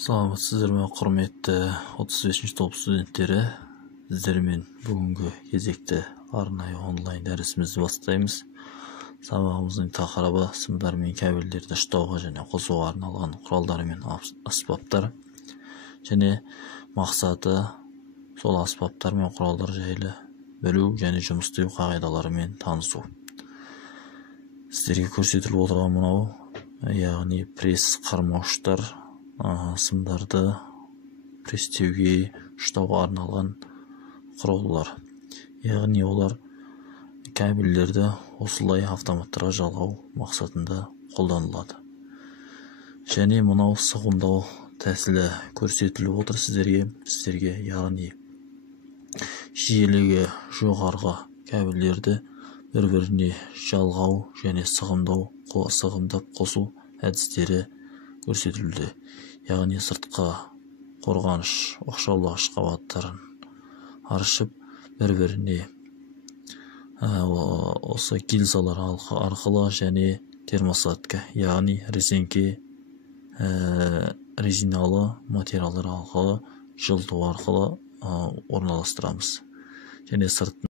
Саламатсыздар ма, құрметті 35-ші топ студенттері. Сіздермен бүгінгі кезекті арнайы онлайн дәрісімізді бастаймыз. Сабағымыздың тақырыбы сымдар мен кабельдерді ұштауға және қосуға арналған құралдар мен аспаптар. Және мақсаты сол аспаптар мен құралдар жайлы білу және жұмыс істеу қағидаларымен танысу. Сіздерге көрсетіліп отырған мынау, яғни пресс қармауыштар, сымдарды престеуге, ұштауға арналған құрылғылар. Яғни олар кабельдерді осылай автоматтарға жалғау мақсатында қолданылады. Және мынау сығымдау тәсілі көрсетіліп отыр сіздерге, яғни жиілігі жоғарғы кабельдерді бір-біріне жалғау және сығымдап қосу әдістері көрсетілді. Яғни сыртқы қорғаныш оқшаулағыш қабаттарын аршып, бір-біріне осы гильзалар арқылы және термосадка, яғни резиналы материалдар арқылы жылыту арқылы орналастырамыз. Және сыртын